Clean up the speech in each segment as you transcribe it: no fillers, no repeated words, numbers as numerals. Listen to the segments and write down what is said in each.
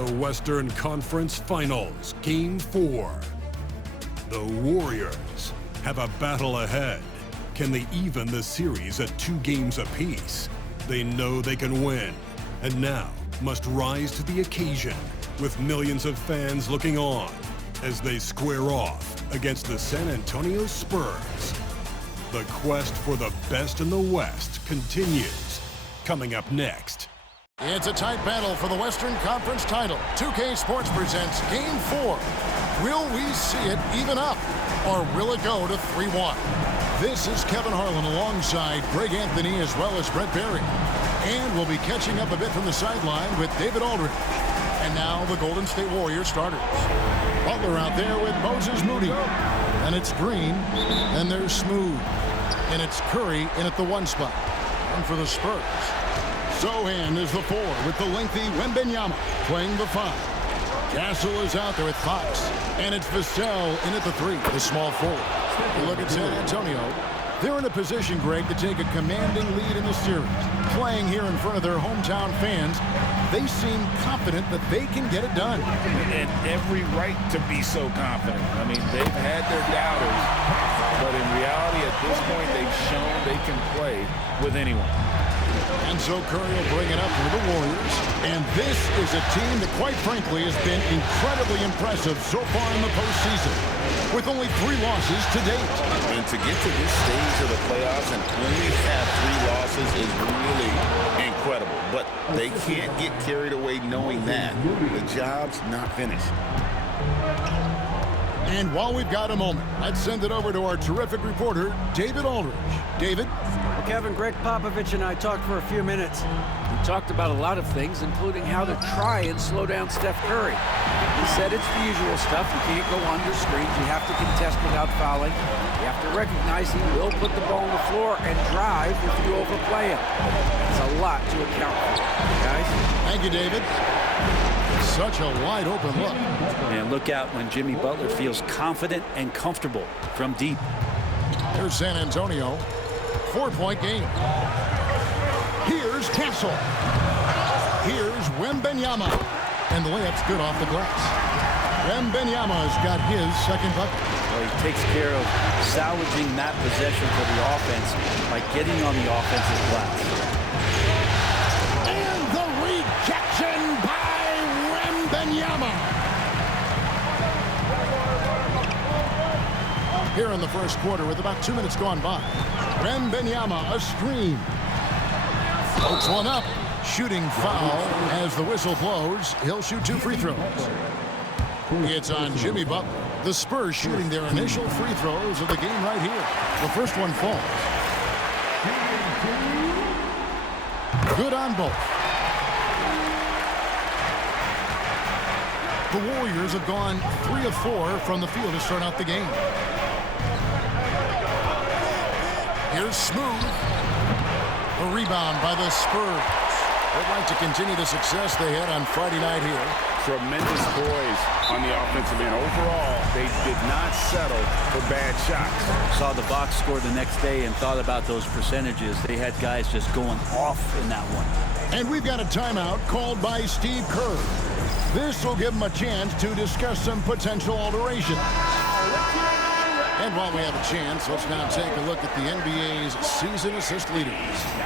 The Western Conference Finals, Game 4. The Warriors have a battle ahead. Can they even the series at 2 games apiece? They know they can win, and now must rise to the occasion with millions of fans looking on as they square off against the San Antonio Spurs. The quest for the best in the West continues. Coming up next. It's a tight battle for the Western Conference title. 2K Sports presents Game 4. Will we see it even up, or will it go to 3-1? This is Kevin Harlan alongside Greg Anthony as well as Brett Berry. And we'll be catching up a bit from the sideline with David Aldridge. And now the Golden State Warriors starters. Butler out there with Moses Moody. And it's Green, and there's Smooth. And it's Curry in at the 1 spot. And for the Spurs, Sohan is the 4 with the lengthy Wembanyama playing the 5. Castle is out there with Fox. And it's Vassell in at the 3, the small forward. You look at San Antonio. They're in a position, Greg, to take a commanding lead in the series. Playing here in front of their hometown fans, they seem confident that they can get it done. And every right to be so confident. I mean, they've had their doubters, but in reality, at this point, they've shown they can play with anyone. And so Curry will bring it up for the Warriors. And this is a team that, quite frankly, has been incredibly impressive so far in the postseason, with only 3 losses to date. And to get to this stage of the playoffs and only have 3 losses is really incredible. But they can't get carried away knowing that the job's not finished. And while we've got a moment, let's send it over to our terrific reporter, David Aldridge. David? Well, Kevin, Greg Popovich and I talked for a few minutes. We talked about a lot of things, including how to try and slow down Steph Curry. He said it's the usual stuff. You can't go under screens. You have to contest without fouling. You have to recognize he will put the ball on the floor and drive if you overplay him. It's a lot to account for, guys. Thank you, David. Such a wide open look. And look out when Jimmy Butler feels confident and comfortable from deep. Here's San Antonio. 4-point game. Here's Castle. Here's Wembanyama. And the layup's good off the glass. Wembanyama's got his second bucket. Well, he takes care of salvaging that possession for the offense by getting on the offensive glass. And the rejection by Wembanyama. Here in the first quarter with about 2 minutes gone by. Wembanyama, a screen. Floats one up. Shooting foul as the whistle blows. He'll shoot 2 free throws. It's on Jimmy Butler. The Spurs shooting their initial free throws of the game right here. The first one falls. Good on both. The Warriors have gone 3 of 4 from the field to start out the game. Here's Smooth. A rebound by the Spurs. They'd like to continue the success they had on Friday night here. Tremendous poise on the offensive end. Overall, they did not settle for bad shots. Saw the box score the next day and thought about those percentages. They had guys just going off in that one. And we've got a timeout called by Steve Kerr. This will give him a chance to discuss some potential alterations. And while we have a chance, let's now take a look at the NBA's season assist leaders.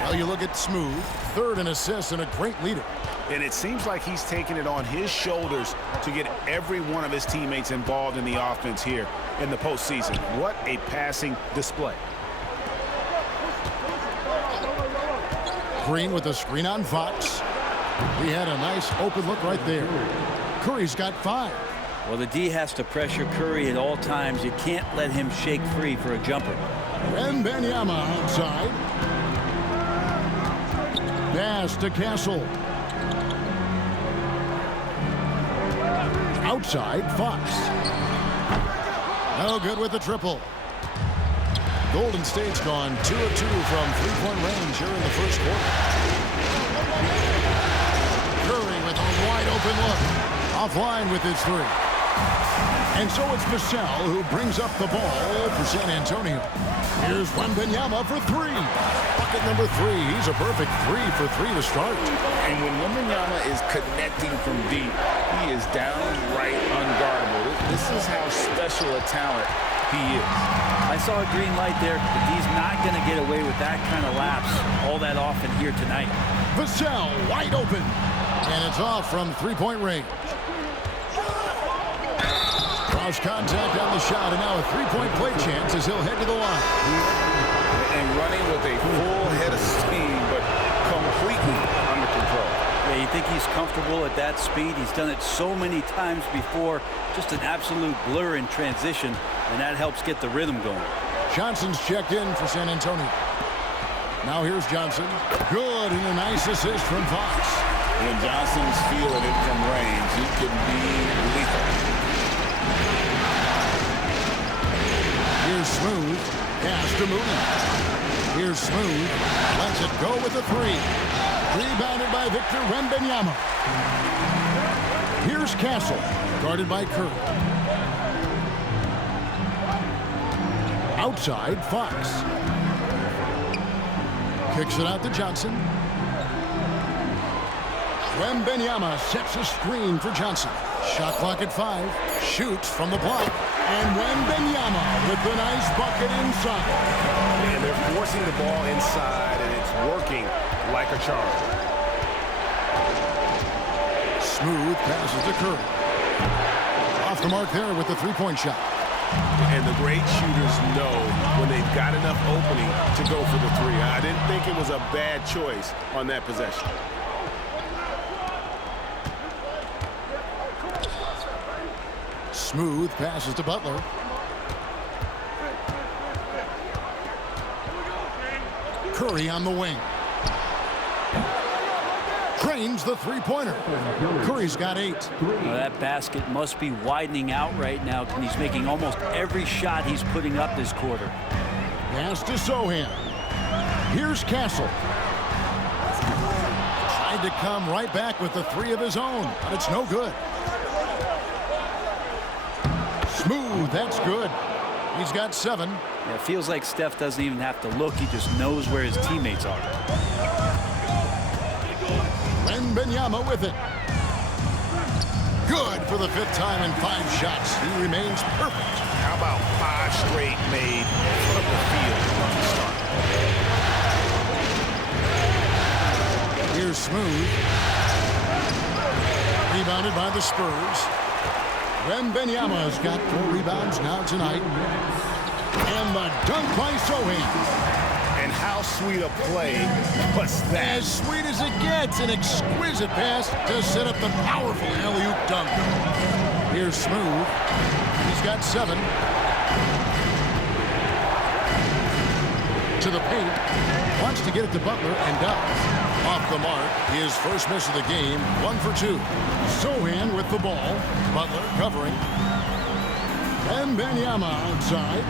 Well, you look at Smooth, 3rd in assists and a great leader. And it seems like he's taking it on his shoulders to get every one of his teammates involved in the offense here in the postseason. What a passing display. Green with a screen on Fox. We had a nice open look right there. Curry's got 5. Well, the D has to pressure Curry at all times. You can't let him shake free for a jumper. Wembanyama outside. Pass to Castle. Outside, Fox. No good with the triple. Golden State's gone 2 of 2 from 3-point range here in the first quarter. Curry with a wide open look. Offline with his 3. And so it's Vassell who brings up the ball for San Antonio. Here's Wembanyama for three. Bucket number three. He's a perfect 3 for 3 to start. And when Wembanyama is connecting from deep, he is downright unguardable. This is how special a talent he is. I saw a green light there, but he's not going to get away with that kind of lapse all that often here tonight. Vassell wide open. And it's off from three-point range. Cross contact on the shot, and now a three-point play chance as he'll head to the line. And running with a full head of steam, but completely under control. Yeah, you think he's comfortable at that speed? He's done it so many times before. Just an absolute blur in transition, and that helps get the rhythm going. Johnson's checked in for San Antonio. Now here's Johnson. Good, and a nice assist from Fox. When Johnson's feeling it from range, he can be lethal. Here's Smooth. Pass to Moody. Here's Smooth. Lets it go with a three. Rebounded by Victor Wembanyama. Here's Castle. Guarded by Curry. Outside, Fox. Kicks it out to Johnson. Wembanyama sets a screen for Johnson. Shot clock at 5. Shoots from the block. And Wembanyama with the nice bucket inside. And they're forcing the ball inside, and it's working like a charm. Smooth passes to Curry. Off the mark there with the three-point shot. And the great shooters know when they've got enough opening to go for the three. I didn't think it was a bad choice on that possession. Smooth passes to Butler. Curry on the wing. Drains the three-pointer. Curry's got 8. Well, that basket must be widening out right now, and he's making almost every shot he's putting up this quarter. Pass to Sohan. Here's Castle. Tried to come right back with the 3 of his own, but it's no good. Smooth, that's good. He's got 7. Yeah, it feels like Steph doesn't even have to look. He just knows where his teammates are. Wembanyama with it. Good for the 5th time in 5 shots. He remains perfect. How about 5 straight made from the field to start? Here's Smooth. Rebounded by the Spurs. Wembanyama's got 4 rebounds now tonight. And the dunk by Sohan. And how sweet a play was that? As sweet as it gets, an exquisite pass to set up the powerful alley-oop dunk. Here's Smooth. He's got 7. To the paint. Wants to get it to Butler and does. Off the mark, his first miss of the game, 1 for 2. Sohan with the ball. Butler covering. Wembanyama outside.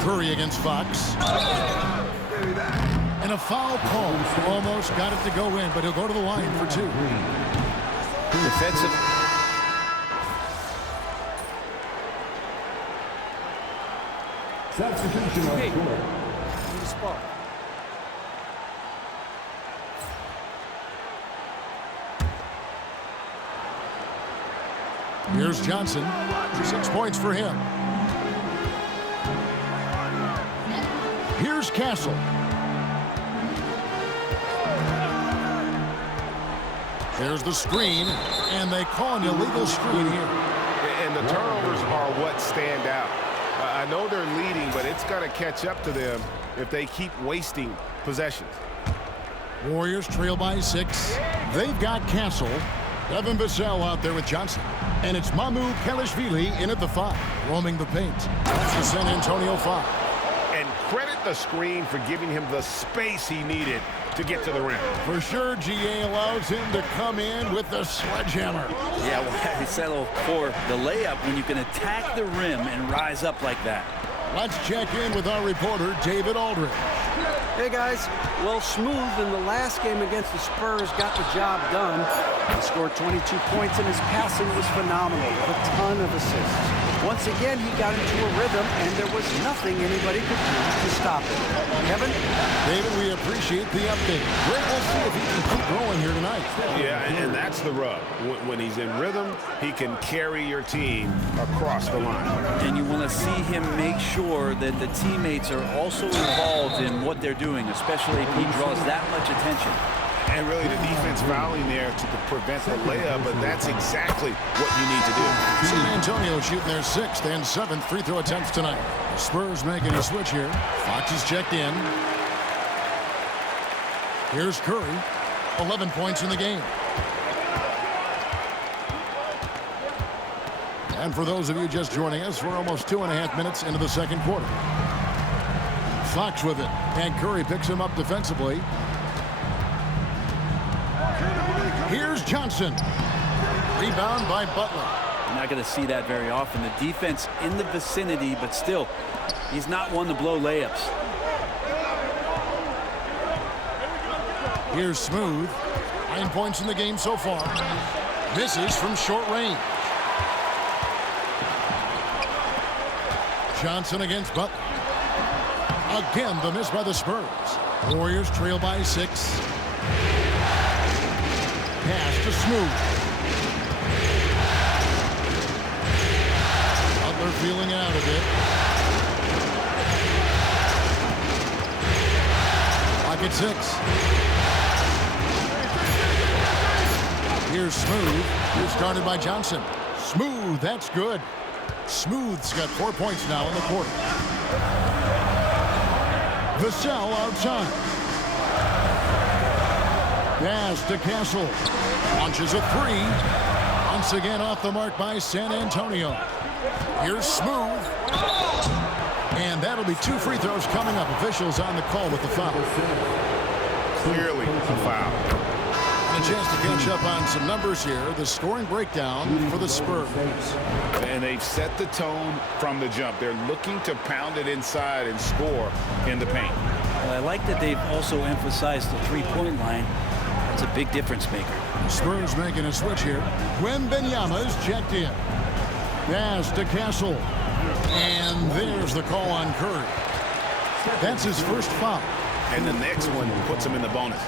Curry against Fox. And a foul call. Almost got it to go in, but he'll go to the line for 2. Defensive. Substitution on the court. Spot. Here's Johnson. 6 points for him. Here's Castle. There's the screen, and they call an illegal screen here. And the turnovers are what stand out. I know they're leading, but it's going to catch up to them if they keep wasting possessions. Warriors trail by 6. They've got Castle. Devin Vassell out there with Johnson. And it's Mamu Kelishvili in at the 5, roaming the paint. That's the San Antonio 5. And credit the screen for giving him the space he needed to get to the rim. For sure, GA allows him to come in with the sledgehammer. Yeah, well, I settle for the layup when you can attack the rim and rise up like that. Let's check in with our reporter, David Aldridge. Hey, guys. Well, Smooth in the last game against the Spurs got the job done. He scored 22 points, and his passing was phenomenal, with a ton of assists. Once again, he got into a rhythm, and there was nothing anybody could do to stop him. Kevin? David, we appreciate the update. We'll see if he can keep going here tonight. Yeah, and that's the rub. When he's in rhythm, he can carry your team across the line. And you want to see him make sure that the teammates are also involved in what they're doing, especially if he draws that much attention. And really the defense fouling there to prevent the layup, but that's exactly what you need to do. San Antonio shooting their 6th and 7th free throw attempts tonight. The Spurs making a switch here. Fox is checked in. Here's Curry. 11 points in the game. And for those of you just joining us, we're almost 2.5 minutes into the second quarter. Fox with it, and Curry picks him up defensively. Here's Johnson. Rebound by Butler. You're not going to see that very often. The defense in the vicinity, but still, he's not one to blow layups. Here's Smooth. 9 points in the game so far. Misses from short range. Johnson against Butler. Again, the miss by the Spurs. Warriors trail by 6. Pass to Smooth. Butler feeling it out a bit. Pocket 6. Here's Smooth. He's started by Johnson. Smooth, that's good. Smooth's got 4 points now in the quarter. Vassell outside. Pass to Castle. Launches a 3. Once again off the mark by San Antonio. Here's Smooth. And that'll be 2 free throws coming up. Officials on the call with the foul. Clearly a foul. And a chance to catch up on some numbers here. The scoring breakdown for the Spurs. And they've set the tone from the jump. They're looking to pound it inside and score in the paint. Well, I like that they've also emphasized the three-point line. That's a big difference maker. The Spurs making a switch here. Wembanyama's checked in. Pass to Castle. And there's the call on Curry. That's his first foul. And the next one puts him in the bonus.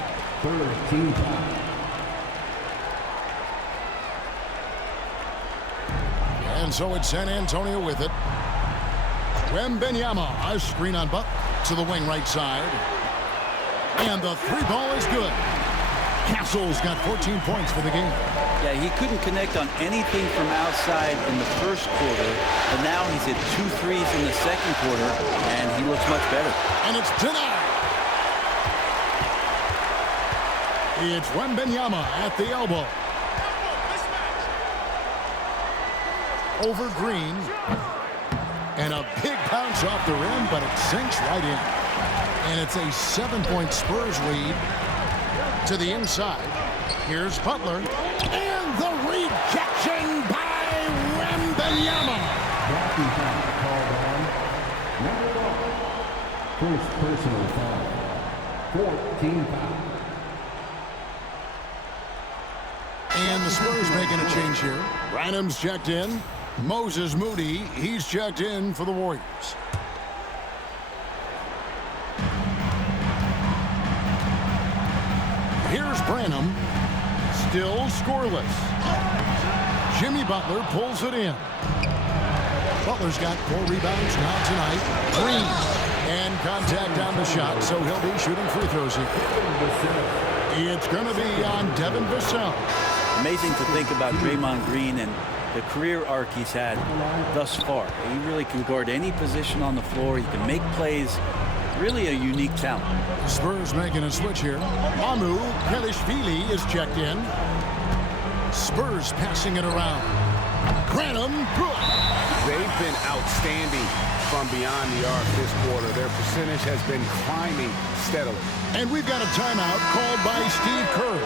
And so it's San Antonio with it. Wembanyama, a screen on Buck to the wing right side. And the 3 ball is good. Castle's got 14 points for the game. Yeah, he couldn't connect on anything from outside in the first quarter, but now he's hit 2 threes in the second quarter, and he looks much better. And it's denied. It's Wembanyama at the elbow. Over Green. And a big bounce off the rim, but it sinks right in. And it's a 7-point Spurs lead to the inside. Here's Butler. And the rejection by Wembanyama. First personal foul. 14 foul. And the Spurs making a change here. Branham's checked in. Moses Moody, he's checked in for the Warriors. Here's Branham. Still scoreless. Jimmy Butler pulls it in. Butler's got 4 rebounds now tonight. Green. And contact on the shot, so he'll be shooting free throws here. It's going to be on Devin Vassell. Amazing to think about Draymond Green and the career arc he's had thus far. He really can guard any position on the floor. He can make plays. Really a unique talent. Spurs making a switch here. Mamu Kelishvili is checked in. Spurs passing it around. Branham, good. They've been outstanding from beyond the arc this quarter. Their percentage has been climbing steadily. And we've got a timeout called by Steve Kerr.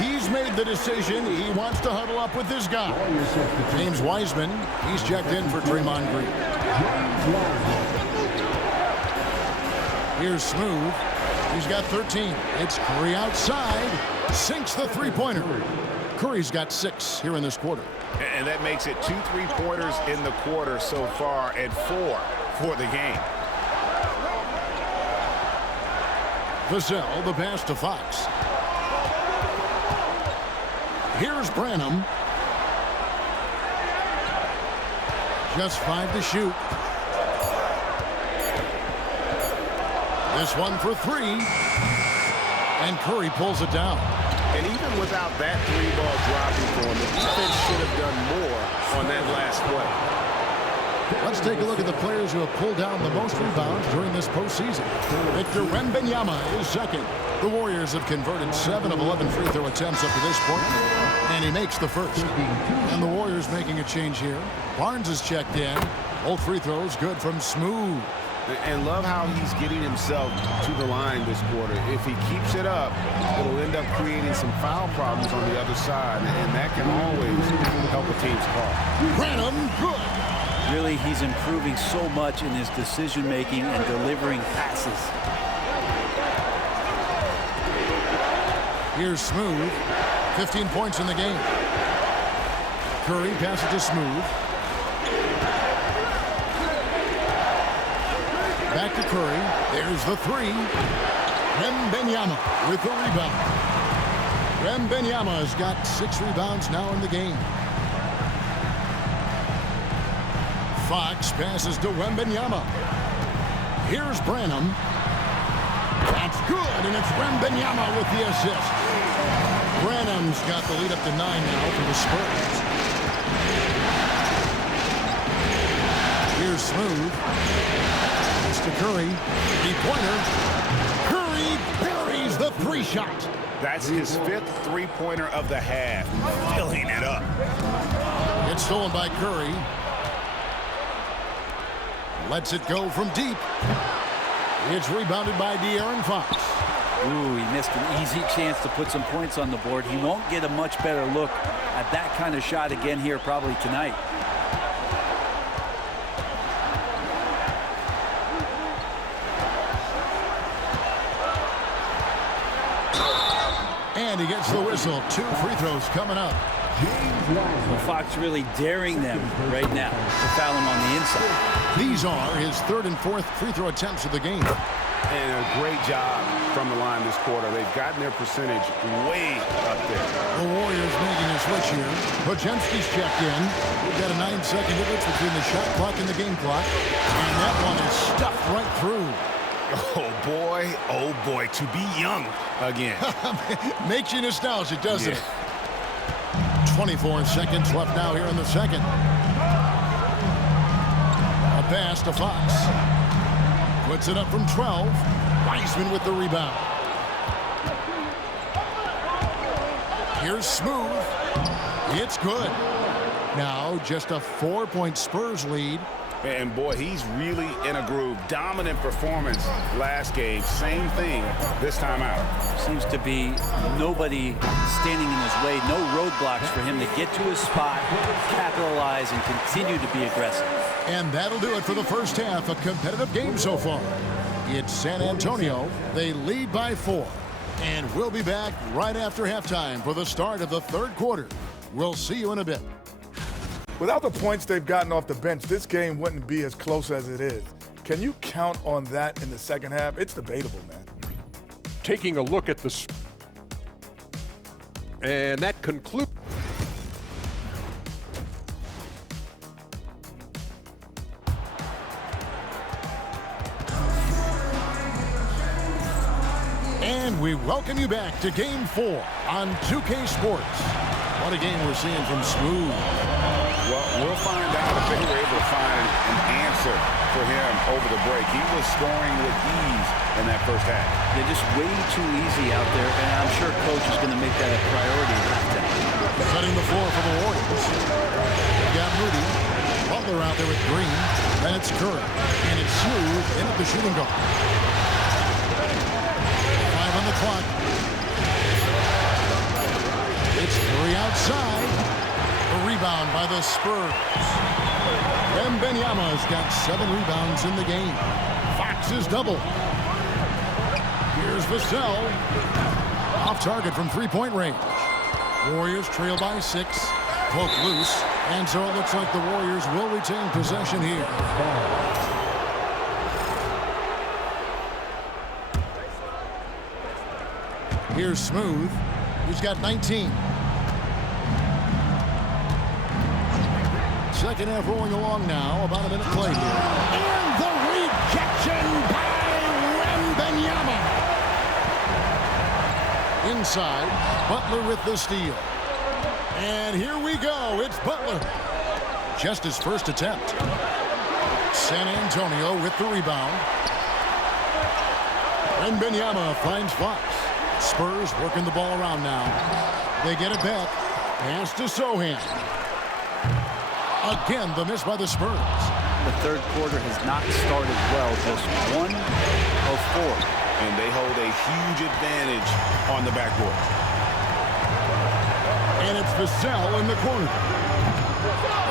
He's made the decision. He wants to huddle up with this guy. James Wiseman, he's checked in for Draymond Green. Here's Smooth. He's got 13. It's Curry outside. Sinks the three-pointer. Curry's got 6 here in this quarter. And that makes it 2 3-pointers in the quarter so far and 4 for the game. Vassell, the pass to Fox. Here's Branham. Just 5 to shoot. This one for 3. And Curry pulls it down. And even without that 3-ball dropping for him, the defense should have done more on that last play. Let's take a look at the players who have pulled down the most rebounds during this postseason. Victor Wembanyama is second. The Warriors have converted 7 of 11 free throw attempts up to this point, and he makes the first. And the Warriors making a change here. Barnes is checked in. Both free throws good from Smooth. And love how he's getting himself to the line this quarter. If he keeps it up, it'll end up creating some foul problems on the other side, and that can always help a team's call. Branham, good. Really, he's improving so much in his decision-making and delivering passes. Here's Smooth. 15 points in the game. Curry passes to Smooth. Back to Curry. There's the 3. Wembanyama with the rebound. Wembanyama has got 6 rebounds now in the game. Fox passes to Wembanyama. Here's Branham. That's good, and it's Wembanyama with the assist. Branham's got the lead up to 9 now for the Spurs. Here's Smooth. It's to Curry. 3-pointer. Curry buries the 3-shot. That's his 5th 3-pointer of the half. Filling it up. It's stolen by Curry. Lets it go from deep. It's rebounded by De'Aaron Fox. Ooh, he missed an easy chance to put some points on the board. He won't get a much better look at that kind of shot again here probably tonight. And he gets the whistle. 2 free throws coming up. Well, Fox really daring them right now to foul him on the inside. These are his 3rd and 4th free throw attempts of the game. And a great job from the line this quarter. They've gotten their percentage way up there. The Warriors making a switch here. Podziemski's checked in. We've got a 9-second difference between the shot clock and the game clock. And that one is stuffed right through. Oh boy, to be young again. Makes you nostalgic, doesn't it? 24 seconds left now here in the second. A pass to Fox. Puts it up from 12. Wiseman with the rebound. Here's Smooth. It's good. Now just a 4-point Spurs lead. And boy, he's really in a groove. Dominant performance last game. Same thing this time out. Seems to be nobody standing in his way. No roadblocks for him to get to his spot, capitalize, and continue to be aggressive. And that'll do it for the first half. A competitive game so far. It's San Antonio. They lead by 4. And we'll be back right after halftime for the start of the 3rd quarter. We'll see you in a bit. Without the points they've gotten off the bench, this game wouldn't be as close as it is. Can you count on that in the second half? It's debatable, man. Taking a look at this, and that concludes. And we welcome you back to Game 4 on 2K Sports. What a game we're seeing from Smooth. Well, we'll find out if they were able to find an answer for him over the break. He was scoring with ease in that first half. They're just way too easy out there, and I'm sure Coach is going to make that a priority at halftime. Cutting the floor for the Warriors. We've got Rudy. Butler out there with Green. Then it's Curry. And it's Smooth in at the shooting guard. 5 on the clock. It's Curry outside. A rebound by the Spurs. Wembanyama's got 7 rebounds in the game. Fox is double. Here's Vassell. Off target from 3-point range. Warriors trail by 6. Poke loose. And so it looks like the Warriors will retain possession here. Here's Smooth. He's got 19. Second half rolling along now. About a minute played here. And the rejection by Wembanyama. Inside, Butler with the steal. And here we go. It's Butler. Just his first attempt. San Antonio with the rebound. Wembanyama finds Fox. Spurs working the ball around now. They get it back. Pass to Sohan. Again, the miss by the Spurs. The third quarter has not started well. Just 1 of 4. And they hold a huge advantage on the backboard. And it's Vassell in the corner.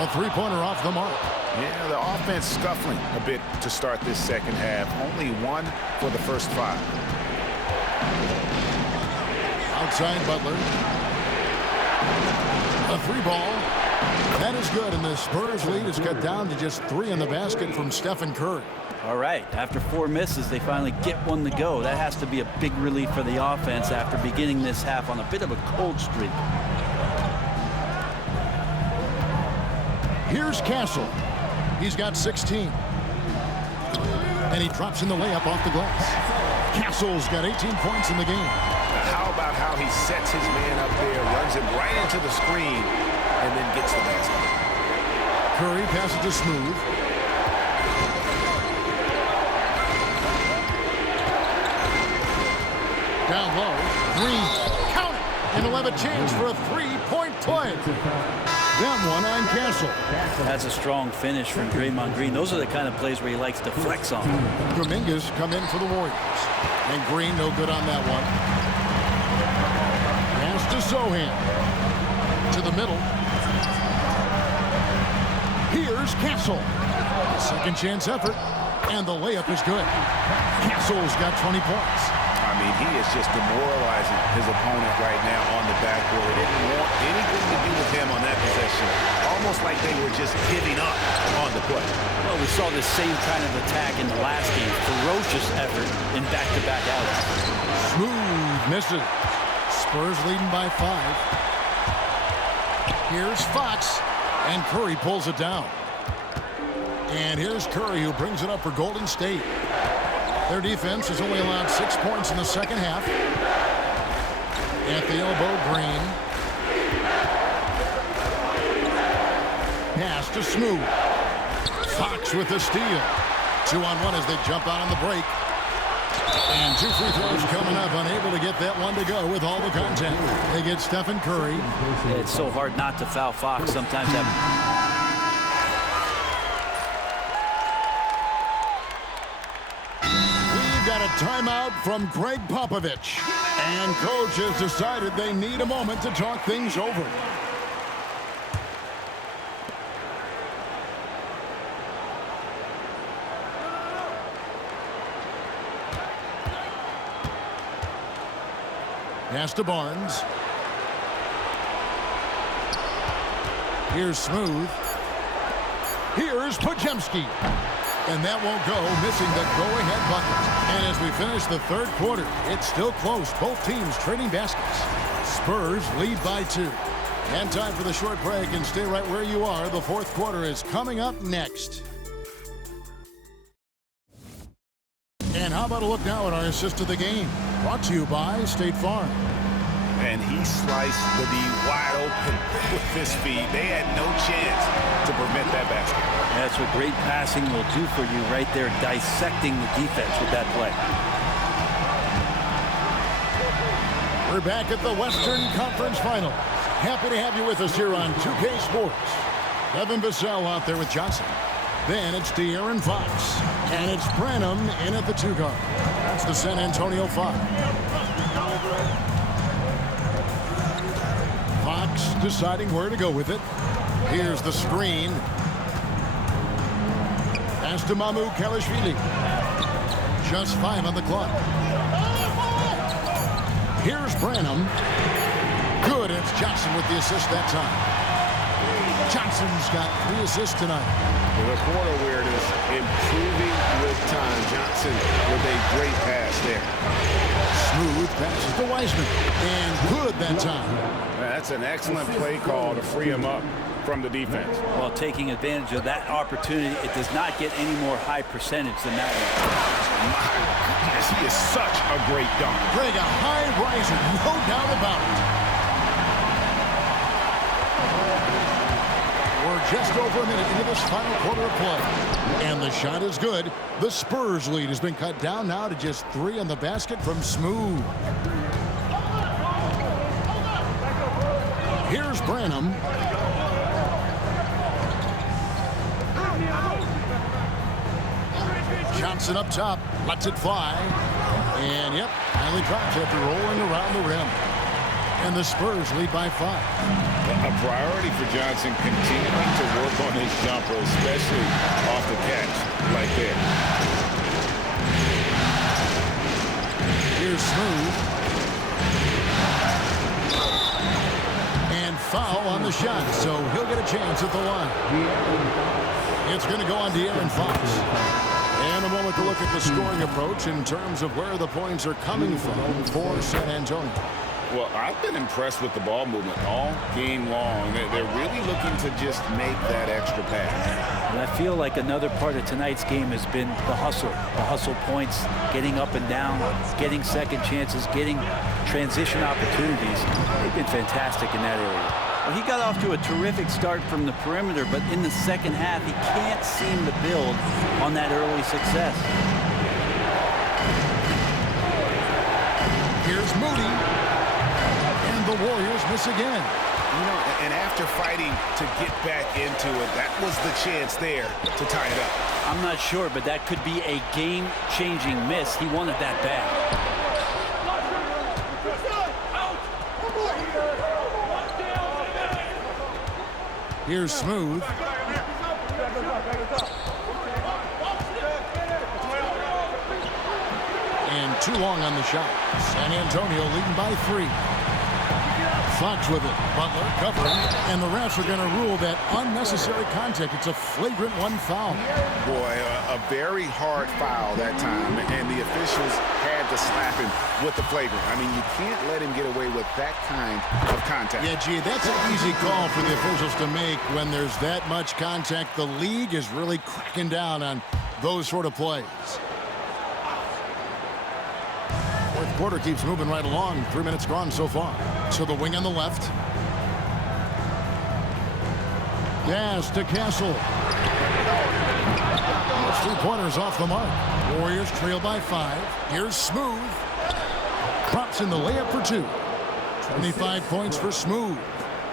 A three-pointer off the mark. Yeah, the offense scuffling a bit to start this second half. Only 1 for the first 5. Outside Butler. A 3-ball. That is good, and the Spurs lead is cut down to just 3 in the basket from Steph Curry. All right, after 4 misses, they finally get one to go. That has to be a big relief for the offense after beginning this half on a bit of a cold streak. Here's Castle. He's got 16. And he drops in the layup off the glass. Castle's got 18 points in the game. How about how he sets his man up there, runs him right into the screen, and then gets the basket. Curry passes to Smooth. Down low. Green. Count it. And he'll have a chance for a 3-point play. That one on Castle. That's a strong finish from Draymond Green. Those are the kind of plays where he likes to flex on. Dominguez come in for the Warriors. And Green no good on that one. Pass to Sohan. To the middle. Here's Castle. Second chance effort. And the layup is good. Castle's got 20 points. I mean, he is just demoralizing his opponent right now on the backboard. They didn't want anything to do with him on that possession. Almost like they were just giving up on the play. Well, we saw this same kind of attack in the last game. Ferocious effort in back-to-back outs. Smooth misses. Spurs leading by 5. Here's Fox. And Curry pulls it down. And here's Curry, who brings it up for Golden State. Their defense has only allowed 6 points in the second half. At the elbow, Green. Pass to Smooth. Fox with the steal. 2-on-1 as they jump out on the break. And 2 free throws coming up, unable to get that one to go with all the contact. They get Stephen Curry. It's so hard not to foul Fox. Sometimes that... Got a timeout from Greg Popovich. And coach has decided they need a moment to talk things over. Pass to Barnes. Here's Smooth. Here's Podziemski. And that won't go, missing the go-ahead bucket. And as we finish the third quarter, it's still close. Both teams trading baskets. Spurs lead by 2. And time for the short break, and stay right where you are. The fourth quarter is coming up next. And how about a look now at our assist of the game? Brought to you by State Farm. And he sliced the D wide open with his feet. They had no chance to prevent that basket. That's what great passing will do for you right there, dissecting the defense with that play. We're back at the Western Conference Finals. Happy to have you with us here on 2K Sports. Evan Vassell out there with Johnson. Then it's De'Aaron Fox. And it's Branham in at the 2 guard. That's the San Antonio 5. Fox deciding where to go with it. Here's the screen. Pass to Mamu Kalashvili. Just 5 on the clock. Here's Branham. Good, it's Johnson with the assist that time. Johnson's got 3 assists tonight. The court awareness improving with time. Johnson with a great pass there. Smooth passes to Wiseman. And good that time. That's an excellent play call to free him up from the defense. Well, taking advantage of that opportunity, it does not get any more high percentage than that one. My goodness, he is such a great dunk. Greg, a high riser, no doubt about it. We're just over a minute into this final quarter of play. And the shot is good. The Spurs lead has been cut down now to just 3 on the basket from Smooth. Here's Branham. Johnson up top, lets it fly. And, yep, finally drops after rolling around the rim. And the Spurs lead by 5. A priority for Johnson continuing to work on his jumper, especially off the catch like that. Here's Smooth. And foul on the shot, so he'll get a chance at the line. It's going to go on De'Aaron Fox. And a moment to look at the scoring approach in terms of where the points are coming from for San Antonio. Well, I've been impressed with the ball movement all game long. They're really looking to just make that extra pass. And I feel like another part of tonight's game has been the hustle. The hustle points, getting up and down, getting second chances, getting transition opportunities. They've been fantastic in that area. Well, he got off to a terrific start from the perimeter, but in the second half, he can't seem to build on that early success. Here's Moody. And the Warriors miss again. You know, and after fighting to get back into it, that was the chance there to tie it up. I'm not sure, but that could be a game-changing miss. He wanted that bad. Here's Smooth. And too long on the shot. San Antonio leading by 3. Fox with it. Butler covering. And the refs are going to rule that unnecessary contact. It's a flagrant 1 foul. Boy, a very hard foul that time. And the officials had to slap him with the flagrant. I mean, you can't let him get away with that kind of contact. Yeah, gee, that's an easy call for the officials to make when there's that much contact. The league is really cracking down on those sort of plays. Fourth quarter keeps moving right along. 3 minutes gone so far. So the wing on the left. Yes, to Castle. 3-pointers off the mark. Warriors trail by 5. Here's Smooth. Props in the layup for 2. 25 points for Smooth.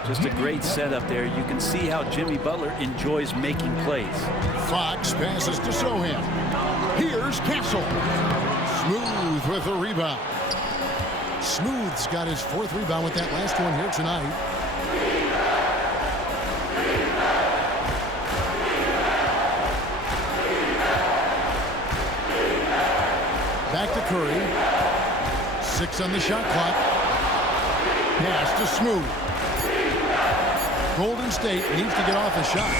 Just a great setup there. You can see how Jimmy Butler enjoys making plays. Fox passes to Sohan. Here's Castle. Smooth with a rebound. Smooth's got his 4th rebound with that last one here tonight. Back to Curry. 6 on the shot clock. Pass to Smooth. Golden State needs to get off a shot.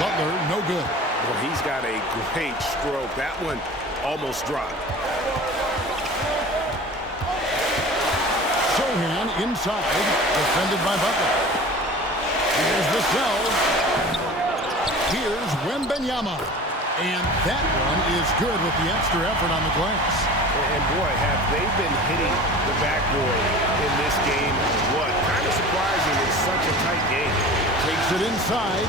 Butler, no good. Well, he's got a great stroke. That one almost dropped. Sohan inside, defended by Butler. Here's Vassell. Here's Wembanyama. And that one is good with the extra effort on the glass. And boy, have they been hitting the backboard in this game. What? Kind of surprising. It's such a tight game. Takes it inside.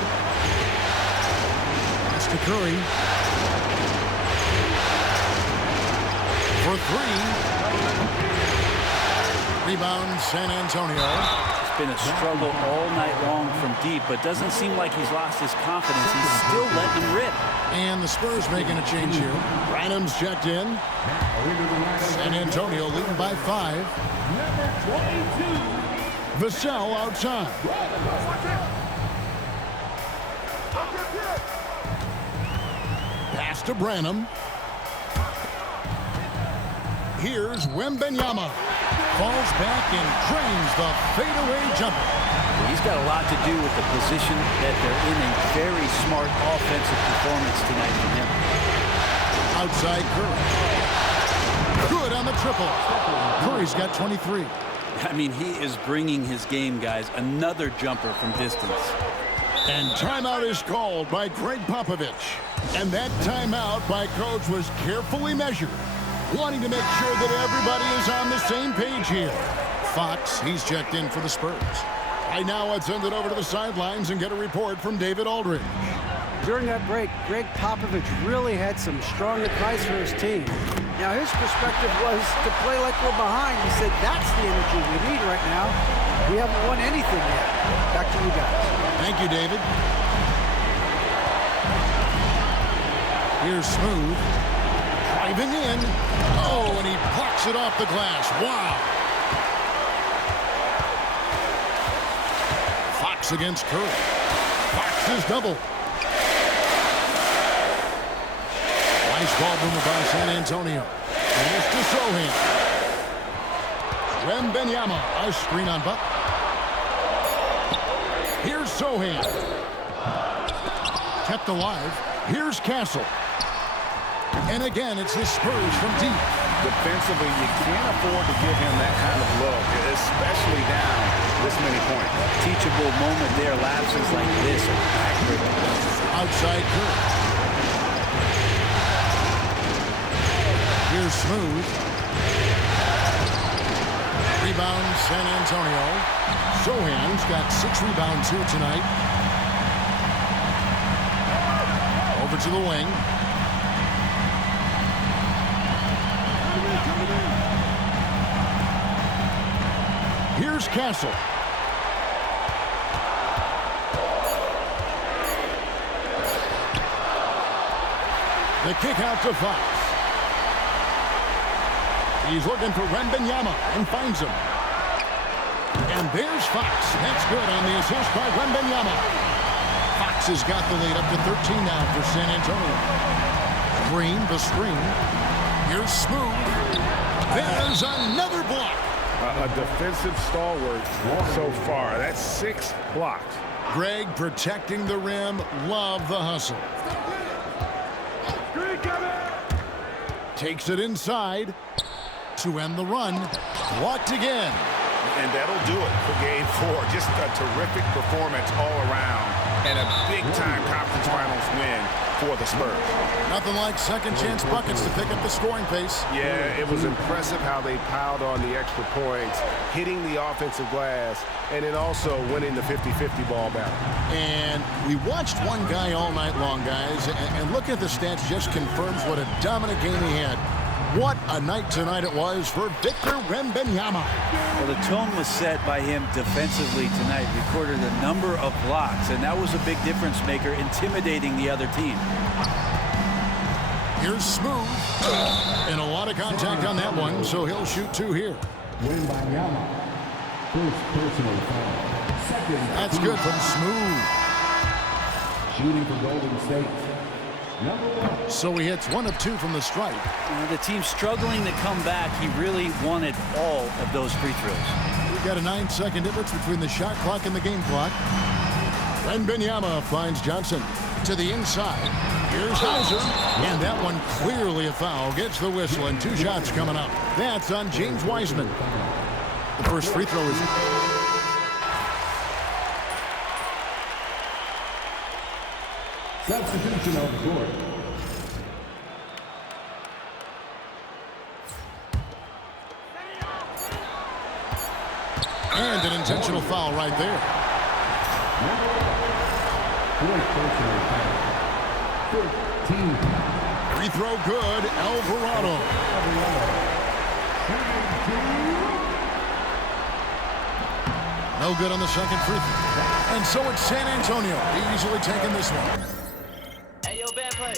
That's to Curry. For 3. Rebound, San Antonio. It's been a struggle all night long from deep, but doesn't seem like he's lost his confidence. He's still letting him rip. And the Spurs making a change here. Branham's checked in. San Antonio leading by 5. Vassell outside. Pass to Branham. Here's Wembanyama. Falls back and drains the fadeaway jumper. He's got a lot to do with the position that they're in. A very smart offensive performance tonight from him. Outside Curry. Good on the triple. Curry's got 23. I mean, he is bringing his game, guys. Another jumper from distance. And timeout is called by Greg Popovich. And that timeout by Coach was carefully measured, wanting to make sure that everybody is on the same page here. Fox, he's checked in for the Spurs. Right now, let's send it over to the sidelines and get a report from David Aldridge. During that break, Greg Popovich really had some strong advice for his team. Now, his perspective was to play like we're behind. He said that's the energy we need right now. We haven't won anything yet. Back to you guys. Thank you, David. Here's Smooth. Driving in. Oh, and he blocks it off the glass. Wow. Fox against Curry. Fox is double. Nice ball movement by San Antonio. And it's to Sohan. Wembanyama, a screen on Buck. Here's Sohan. Kept alive. Here's Castle. And again, it's the Spurs from deep. Defensively, you can't afford to give him that kind of look, especially down this many points. Teachable moment there. Lapses like this are accurate. Outside Curry. Here's Smooth. Rebound, San Antonio. Sohan's got 6 rebounds here tonight. Over to the wing. Here's Castle. The kick out to Fox. He's looking for Wembanyama and finds him. And there's Fox. That's good on the assist by Wembanyama. Fox has got the lead up to 13 now for San Antonio. Green, the screen. Here's Smooth. There's another block. A defensive stalwart so far. That's 6 blocks. Greg protecting the rim. Love the hustle. Takes it inside to end the run. Blocked again. And that'll do it for Game 4. Just a terrific performance all around and a big-time conference finals win for the Spurs. Nothing like second chance buckets to pick up the scoring pace. Yeah, it was impressive how they piled on the extra points, hitting the offensive glass, and then also winning the 50-50 ball battle. And we watched one guy all night long, guys, and looking at the stats just confirms what a dominant game he had. What a night tonight it was for Victor Wembanyama. Well, the tone was set by him defensively tonight. Recorded a number of blocks, and that was a big difference maker, intimidating the other team. Here's Smooth. And a lot of contact on that one, so he'll shoot 2 here. Wembanyama. First personal foul. Second. That's good from Smooth. Shooting for Golden State. So he hits 1 of 2 from the stripe. The team's struggling to come back. He really wanted all of those free throws. We've got a 9-second difference between the shot clock and the game clock. Wembanyama finds Johnson to the inside. Here's Hauser. And that one clearly a foul. Gets the whistle and 2 shots coming up. That's on James Wiseman. The first free throw is... Substitution on the court. And an intentional foul right there. Fourth personal foul. 13. Free throw good. Alvarado. No good on the second free throw. And so it's San Antonio easily taking this one. Hey, yo, bad play.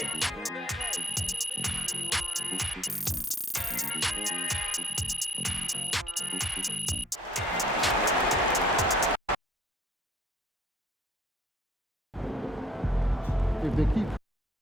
If they keep